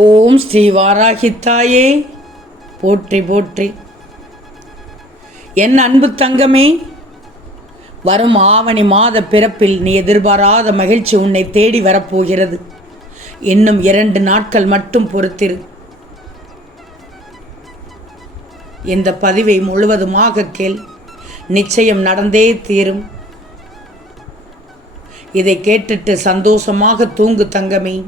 ஓம் ஸ்ரீ வாராகித்தாயே. போற்றி போற்றி. என் அன்பு தங்கமே வரும் ஆவணி மாத பிறப்பில் நீ எதிர்பாராத மகிழ்ச்சி உன்னை தேடி வரப்போகிறது. இன்னும் இரண்டு நாட்கள் மட்டும் பொறுத்திரு. இந்த பதிவை முழுவதுமாக கேள். நிச்சயம் நடந்தே தீரும். இதை கேட்டுட்டு சந்தோஷமாக தூங்கு தங்கமே.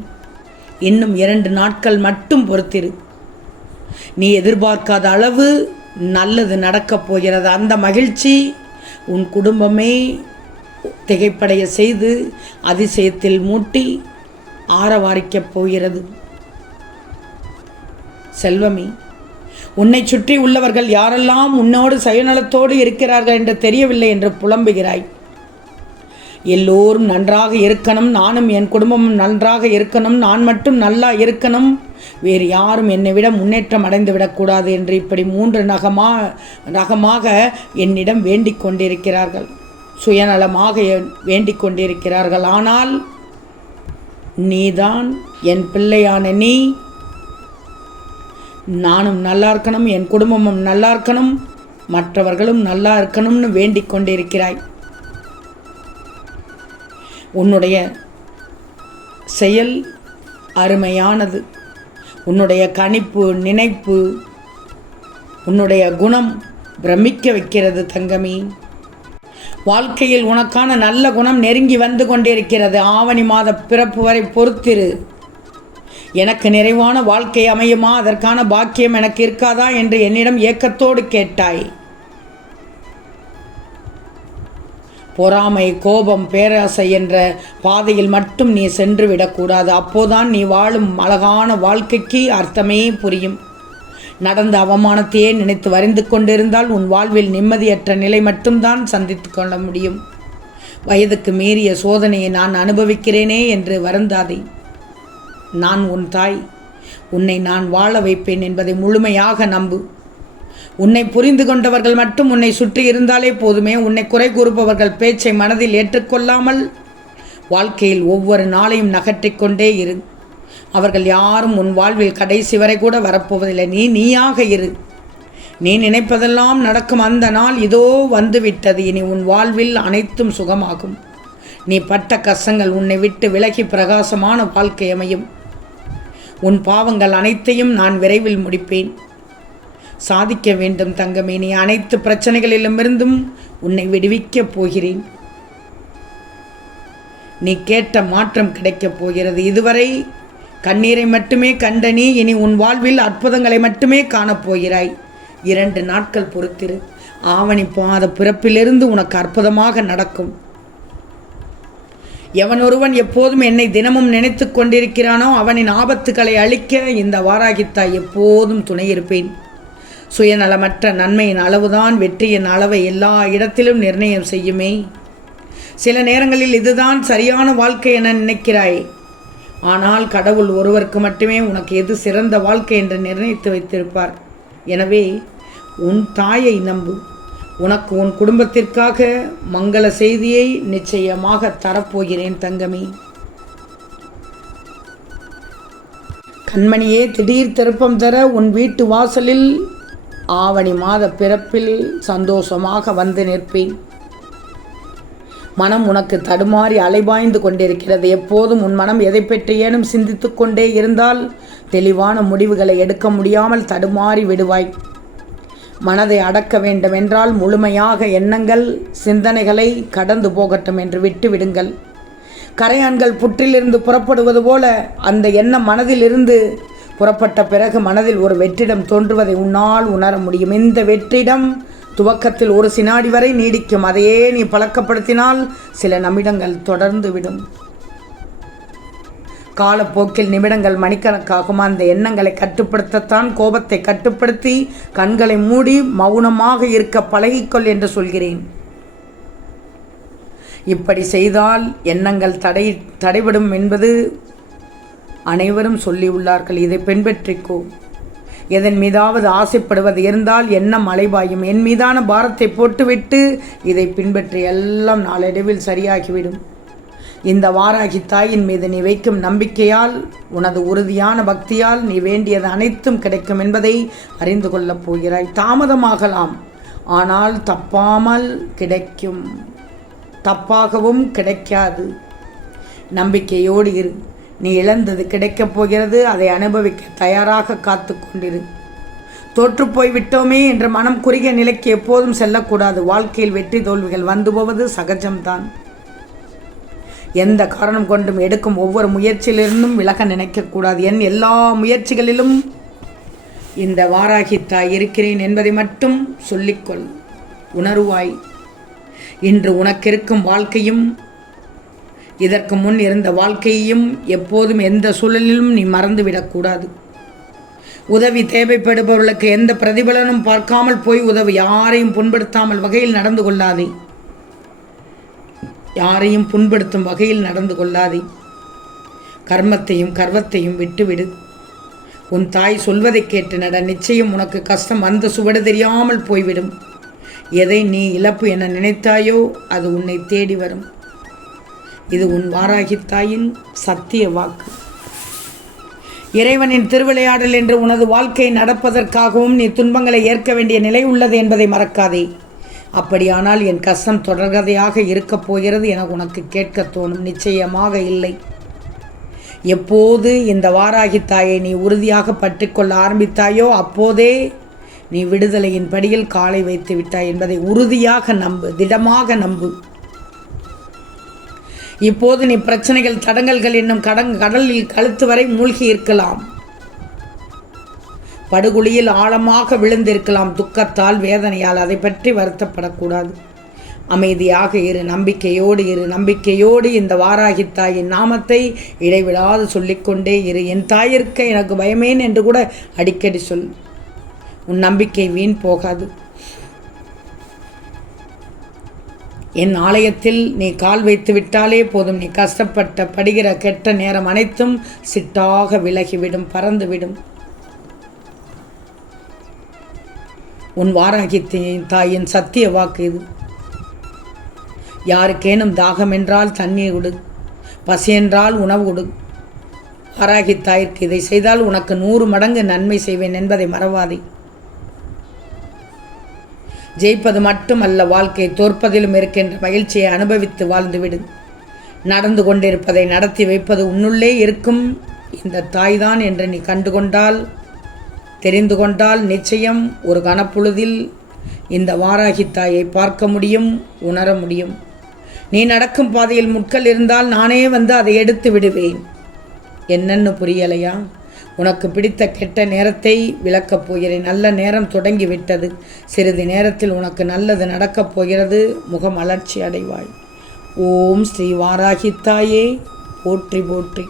இன்னும் இரண்டு நாட்கள் மட்டும் பொறுத்திரு. நீ எதிர்பார்க்காத அளவு நல்லது நடக்கப் போகிறது. அந்த மகிழ்ச்சி உன் குடும்பமே திகைப்படைய செய்து அதிசயத்தில் மூட்டி ஆரவாரிக்கப் போகிறது. செல்வமே உன்னை சுற்றி உள்ளவர்கள் யாரெல்லாம் உன்னோடு சுயநலத்தோடு இருக்கிறார்கள் என்று தெரியவில்லை என்று புலம்புகிறாய். எல்லோரும் நன்றாக இருக்கணும் நானும் என் குடும்பமும் நன்றாக இருக்கணும் நான் மட்டும் நல்லா இருக்கணும். வேறு யாரும் என்னை விட முன்னேற்றம் அடைந்து விடக்கூடாது என்று இப்படி மூன்று நகமா நகமாக என்னிடம் வேண்டிக் கொண்டிருக்கிறார்கள். சுயநலமாக வேண்டிக் கொண்டிருக்கிறார்கள். ஆனால் நீதான் என் பிள்ளையான நீ. நானும் நல்லா இருக்கணும் என் குடும்பமும் நல்லா இருக்கணும் மற்றவர்களும் நல்லா இருக்கணும்னு வேண்டிக் கொண்டிருக்கிறாய். உன்னுடைய செயல் அருமையானது. உன்னுடைய கணிப்பு நினைப்பு உன்னுடைய குணம் பிரமிக்க வைக்கிறது தங்கமி. வாழ்க்கையில் உனக்கான நல்ல குணம் நெருங்கி வந்து கொண்டிருக்கிறது. ஆவணி மாத பிறப்பு வரை பொறுத்திரு. எனக்கு நிறைவான வாழ்க்கை அமையுமா? அதற்கான பாக்கியம் எனக்கு இருக்காதா? என்று என்னிடம் ஏக்கத்தோடு கேட்டாய். பொறாமை கோபம் பேராசை என்ற பாதையில் மட்டும் நீ சென்று விடக்கூடாது அப்போதான் நீ வாழும் அழகான வாழ்க்கைக்கு அர்த்தமே புரியும். நடந்த அவமானத்தையே நினைத்து வரிந்து கொண்டிருந்தால் உன் வாழ்வில் நிம்மதியற்ற நிலை மட்டும்தான் சந்தித்து கொள்ள முடியும். வயதுக்கு மீறிய சோதனையை நான் அனுபவிக்கிறேனே என்று வருந்தாதே. நான் உன் தாய். உன்னை நான் வாழ வைப்பேன் என்பதை முழுமையாக நம்பு. உன்னை புரிந்து கொண்டவர்கள் மட்டும் உன்னை சுற்றி இருந்தாலே போதுமே. உன்னை குறை கூறுபவர்கள் பேச்சை மனதில் ஏற்றுக்கொள்ளாமல் வாழ்க்கையில் ஒவ்வொரு நாளையும் நகற்றிக் கொண்டே இரு. அவர்கள் யாரும் உன் வாழ்வில் கடைசி வரை கூட வரப்போவதில்லை. நீ நீயாக இரு. நீ நினைப்பதெல்லாம் நடக்கும் அந்த நாள் இதோ வந்துவிட்டது. இனி உன் வாழ்வில் அனைத்தும் சுகமாகும். நீ பட்ட கஷ்டங்கள் உன்னை விட்டு விலகி பிரகாசமான வாழ்க்கை அமையும். உன் பாவங்கள் அனைத்தையும் நான் விரைவில் முடிப்பேன். சாதிக்க வேண்டும் தங்கமே நீ அனைத்து பிரச்சனைகளிலுமிருந்தும் உன்னை விடுவிக்கப் போகிறேன். நீ கேட்ட மாற்றம் கிடைக்கப் போகிறது. இதுவரை கண்ணீரை மட்டுமே கண்ட நீ இனி உன் வாழ்வில் அற்புதங்களை மட்டுமே காணப்போகிறாய் இரண்டு நாட்கள் பொறுத்திரு. ஆவணி பாத பிறப்பிலிருந்து உனக்கு அற்புதமாக நடக்கும். எவன் ஒருவன் எப்போதும் என்னை தினமும் நினைத்து கொண்டிருக்கிறானோ அவனின் ஆபத்துக்களை அழிக்க இந்த வாராகித்தாய் எப்போதும் துணையிருப்பேன் சுயநலமற்ற நன்மையின் அளவுதான் வெற்றியின் அளவை எல்லா இடத்திலும் நிர்ணயம் செய்யுமே. சில நேரங்களில் இதுதான் சரியான வாழ்க்கை என நினைக்கிறாய். ஆனால் கடவுள் ஒருவருக்கு மட்டுமே உனக்கு எது சிறந்த வாழ்க்கை என்று நிர்ணயித்து வைத்திருப்பார். எனவே உன் தாயை நம்பு. உனக்கு உன் குடும்பத்திற்காக மங்கள செய்தியை நிச்சயமாக தரப்போகிறேன் தங்கமி. கண்மணியே திடீர் திருப்பம் தர உன் வீட்டு வாசலில் ஆவணி மாத பிறப்பில் சந்தோஷமாக வந்து நிற்பேன். மனம் உனக்கு தடுமாறி அலைபாய்ந்து கொண்டிருக்கிறது. எப்போதும் உன் மனம் எதை பற்றியேனும் சிந்தித்து கொண்டே இருந்தால் தெளிவான முடிவுகளை எடுக்க முடியாமல் தடுமாறி விடுவாய். மனதை அடக்க வேண்டுமென்றால் முழுமையாக எண்ணங்கள் சிந்தனைகளை கடந்து போகட்டும் என்று விட்டு விடுங்கள். கரையான்கள் புற்றிலிருந்து புறப்படுவது போல அந்த எண்ணம் மனதிலிருந்து புறப்பட்ட பிறகு மனதில் ஒரு வெற்றிடம் தோன்றுவதை உன்னால் உணர முடியும். இந்த வெற்றிடம் துவக்கத்தில் ஒரு சினாடி வரை நீடிக்கும். அதையே நீ பழக்கப்படுத்தினால் சில நிமிடங்கள் தொடர்ந்து விடும் காலப்போக்கில் நிமிடங்கள் மணிக்கணக்காகும். அந்த எண்ணங்களை கட்டுப்படுத்தத்தான் கோபத்தை கட்டுப்படுத்தி கண்களை மூடி மௌனமாக இருக்க பழகிக்கொள் என்று சொல்கிறேன். இப்படி செய்தால் எண்ணங்கள் தடை தடைபடும் என்பது அனைவரும் சொல்லியுள்ளார்கள் இதை பின்பற்றிக்கோ. எதன் மீதாவது ஆசைப்படுவது இருந்தால் எண்ணம் மலைபாயும் என் மீதான பாரத்தை போட்டுவிட்டு இதை பின்பற்றி எல்லாம் நாளடைவில் சரியாகிவிடும். இந்த வாராகி தாயின் மீது நீ வைக்கும் நம்பிக்கையால் உனது உறுதியான பக்தியால் நீ வேண்டியது அனைத்தும் கிடைக்கும் என்பதை அறிந்து கொள்ளப் போகிறாய். தாமதமாகலாம். ஆனால் தப்பாமல் கிடைக்கும். தப்பாகவும் கிடைக்காது. நம்பிக்கையோடு இரு. நீ இழந்தது கிடைக்கப் போகிறது. அதை அனுபவிக்க தயாராக காத்து கொண்டிரு. தோற்றுப்போய் விட்டோமே என்ற மனம் குறுகிய நிலைக்கு எப்போதும் செல்லக்கூடாது. வாழ்க்கையில் வெற்றி தோல்விகள் வந்து போவது சகஜம்தான். எந்த காரணம் கொண்டும் எடுக்கும் ஒவ்வொரு முயற்சியிலிருந்தும் விலக நினைக்கக்கூடாது. என் எல்லா முயற்சிகளிலும் இந்த வாராகி தாய் இருக்கிறேன் என்பதை மட்டும் சொல்லிக்கொள். உணர்வாய். இன்று உனக்கிருக்கும் வாழ்க்கையும் இதற்கு முன் இருந்த வாழ்க்கையையும் எப்போதும் எந்த சூழலிலும் நீ மறந்துவிடக்கூடாது. உதவி தேவைப்படுபவர்களுக்கு எந்த பிரதிபலனும் பார்க்காமல் போய் உதவி யாரையும் புண்படுத்தாமல் வகையில் நடந்து கொள்ளாதே. யாரையும் புண்படுத்தும் வகையில் நடந்து கொள்ளாதே. கர்மத்தையும் கர்வத்தையும் விட்டுவிடு. உன் தாய் சொல்வதை கேட்டு நட நிச்சயம் உனக்கு கஷ்டம் அந்த சுவடு தெரியாமல் போய்விடும். எதை நீ இழப்பு என நினைத்தாயோ அது உன்னை தேடி வரும். இது உன் வாராகி தாயின் சத்திய வாக்கு. இறைவனின் திருவிளையாடல் என்று உனது வாழ்க்கை நடப்பதற்காகவும் நீ துன்பங்களை ஏற்க வேண்டிய நிலை உள்ளது என்பதை மறக்காதே. அப்படியானால் என் கஷ்டம் தொடர்கதையாக இருக்கப் போகிறது என உனக்கு கேட்க தோணும். நிச்சயமாக இல்லை. எப்போது இந்த வாராகி தாயை நீ உறுதியாக பற்றிக்கொள்ள ஆரம்பித்தாயோ அப்போதே நீ விடுதலையின் படியில் காலை வைத்து விட்டாய் என்பதை உறுதியாக நம்பு திடமாக நம்பு. இப்போது நீ பிரச்சனைகள் தடங்கல்கள் என்னும் கடங் கடலில் கழுத்து வரை மூழ்கி இருக்கலாம். படுகுழியில் ஆழமாக விழுந்திருக்கலாம். துக்கத்தால் வேதனையால் அதை பற்றி வருத்தப்படக்கூடாது. அமைதியாக இரு நம்பிக்கையோடு இரு நம்பிக்கையோடு இந்த வாராகி தாயின் நாமத்தை இடைவிடாது சொல்லிக்கொண்டே இரு. என் தாயிருக்க எனக்கு பயமேன் என்று கூட அடிக்கடி சொல். உன் நம்பிக்கை வீண் போகாது. என் ஆலயத்தில் நீ கால் வைத்து விட்டாலே போதும். நீ கஷ்டப்பட்ட படுகிற கெட்ட நேரம் அனைத்தும் சிட்டாக விலகிவிடும் பறந்துவிடும். உன் வாராகி தாயின் சத்திய வாக்கு இது. யாருக்கேனும் தாகம் என்றால் தண்ணீர் கொடு. பசி என்றால் உணவு கொடு. வாராகி தாயிற்கு இதை செய்தால் உனக்கு நூறு மடங்கு நன்மை செய்வேன் என்பதை மறவாதே. ஜெயிப்பது மட்டுமல்ல வாழ்க்கை தோற்பதிலும் இருக்கின்ற மகிழ்ச்சியை அனுபவித்து வாழ்ந்துவிடு நடந்து கொண்டிருப்பதை நடத்தி வைப்பது உன்னுள்ளே இருக்கும். இந்த தாய்தான் என்று நீ கண்டுகொண்டால் தெரிந்து கொண்டால் நிச்சயம் ஒரு கணப்பொழுதில் இந்த வாராகி தாயை பார்க்க முடியும் உணர முடியும். நீ நடக்கும் பாதையில் முட்கள் இருந்தால் நானே வந்து அதை எடுத்து விடுவேன். என்னன்னு புரியலையா? உனக்கு பிடித்த கெட்ட நேரத்தை விளக்கப் போகிறேன். நல்ல நேரம் தொடங்கி விட்டது சிறிது நேரத்தில் உனக்கு நல்லது நடக்கப் போகிறது. முகம் அலர்ச்சி அடைவாய். ஓம் ஸ்ரீ வாராகி தாயே போற்றி போற்றி.